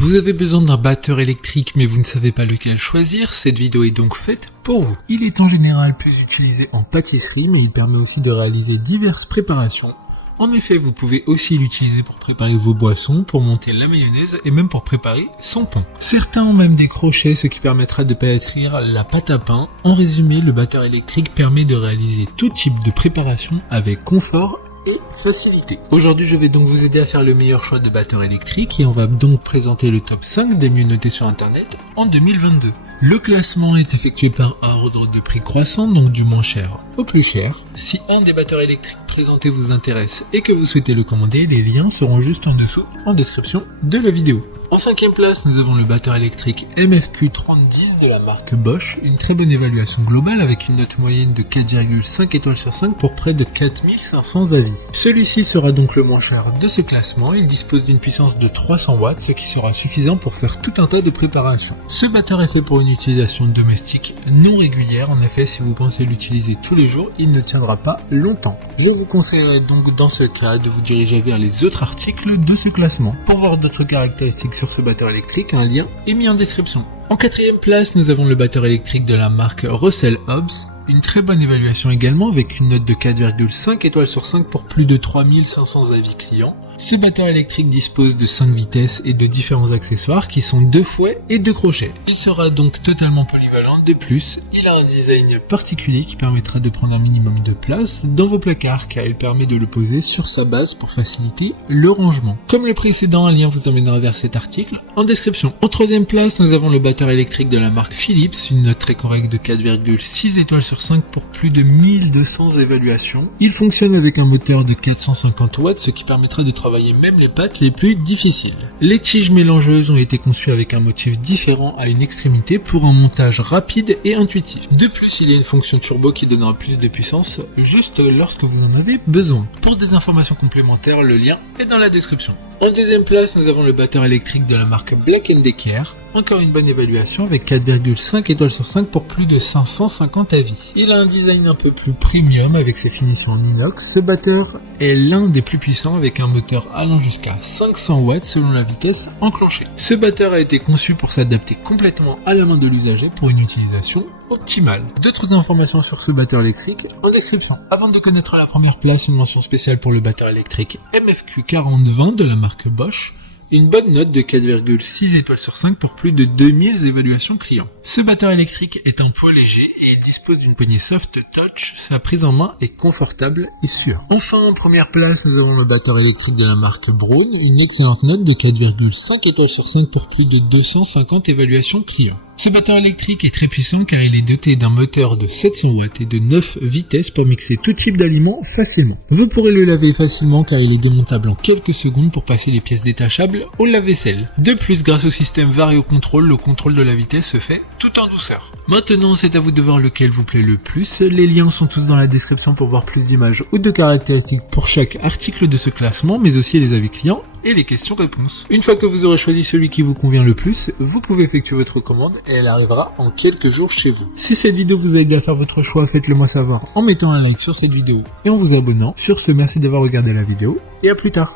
Vous avez besoin d'un batteur électrique mais vous ne savez pas lequel choisir, cette vidéo est donc faite pour vous. Il est en général plus utilisé en pâtisserie mais il permet aussi de réaliser diverses préparations. En effet, vous pouvez aussi l'utiliser pour préparer vos boissons, pour monter la mayonnaise et même pour préparer son pain. Certains ont même des crochets, ce qui permettra de pétrir la pâte à pain. En résumé, le batteur électrique permet de réaliser tout type de préparation avec confort et facilité. Aujourd'hui, je vais donc vous aider à faire le meilleur choix de batteur électrique et on va donc présenter le top 5 des mieux notés sur internet en 2022. Le classement est effectué par ordre de prix croissant, donc du moins cher au plus cher. Si un des batteurs électriques présentés vous intéresse et que vous souhaitez le commander, les liens seront juste en dessous en description de la vidéo. En 5e place, nous avons le batteur électrique MFQ3010 de la marque Bosch, une très bonne évaluation globale avec une note moyenne de 4,5 étoiles sur 5 pour près de 4500 avis. Celui-ci sera donc le moins cher de ce classement, il dispose d'une puissance de 300 watts, ce qui sera suffisant pour faire tout un tas de préparations. Ce batteur est fait pour une utilisation domestique non régulière, en effet si vous pensez l'utiliser tous les jours, il ne tiendra pas longtemps. Je vous conseillerais donc dans ce cas de vous diriger vers les autres articles de ce classement. Pour voir d'autres caractéristiques sur ce batteur électrique, un lien est mis en description. En 4e place, nous avons le batteur électrique de la marque Russell Hobbs. Une très bonne évaluation également avec une note de 4,5 étoiles sur 5 pour plus de 3500 avis clients. Ce batteur électrique dispose de 5 vitesses et de différents accessoires qui sont 2 fouets et 2 crochets. Il sera donc totalement polyvalent. De plus, il a un design particulier qui permettra de prendre un minimum de place dans vos placards car il permet de le poser sur sa base pour faciliter le rangement. Comme le précédent, un lien vous emmènera vers cet article en description. En 3e place, nous avons le batteur électrique de la marque Philips, une note très correcte de 4,6 étoiles sur 5 pour plus de 1200 évaluations. Il fonctionne avec un moteur de 450 watts, ce qui permettra de travailler même les pâtes les plus difficiles. Les tiges mélangeuses ont été conçues avec un motif différent à une extrémité pour un montage rapide et intuitif. De plus, il y a une fonction turbo qui donnera plus de puissance juste lorsque vous en avez besoin. Pour des informations complémentaires, le lien est dans la description. En 2e place, nous avons le batteur électrique de la marque Black & Decker. Encore une bonne évaluation avec 4,5 étoiles sur 5 pour plus de 550 avis. Il a un design un peu plus premium avec ses finitions en inox. Ce batteur est l'un des plus puissants avec un moteur allant jusqu'à 500 watts selon la vitesse enclenchée. Ce batteur a été conçu pour s'adapter complètement à la main de l'usager pour une utilisation optimale. D'autres informations sur ce batteur électrique en description. Avant de connaître la première place, une mention spéciale pour le batteur électrique MFQ4020 de la marque Bosch. Une bonne note de 4,6 étoiles sur 5 pour plus de 2000 évaluations clients. Ce batteur électrique est un poids léger et dispose d'une poignée soft touch. Sa prise en main est confortable et sûre. Enfin, en première place, nous avons le batteur électrique de la marque Braun, une excellente note de 4,5 étoiles sur 5 pour plus de 250 évaluations clients. Ce batteur électrique est très puissant car il est doté d'un moteur de 700 watts et de 9 vitesses pour mixer tout type d'aliments facilement. Vous pourrez le laver facilement car il est démontable en quelques secondes pour passer les pièces détachables au lave-vaisselle. De plus, grâce au système Vario Control, le contrôle de la vitesse se fait tout en douceur. Maintenant, c'est à vous de voir lequel vous plaît le plus. Les liens sont tous dans la description pour voir plus d'images ou de caractéristiques pour chaque article de ce classement, mais aussi les avis clients et les questions-réponses. Une fois que vous aurez choisi celui qui vous convient le plus, vous pouvez effectuer votre commande et elle arrivera en quelques jours chez vous. Si cette vidéo vous a aidé à faire votre choix, faites-le moi savoir en mettant un like sur cette vidéo et en vous abonnant. Sur ce, merci d'avoir regardé la vidéo et à plus tard.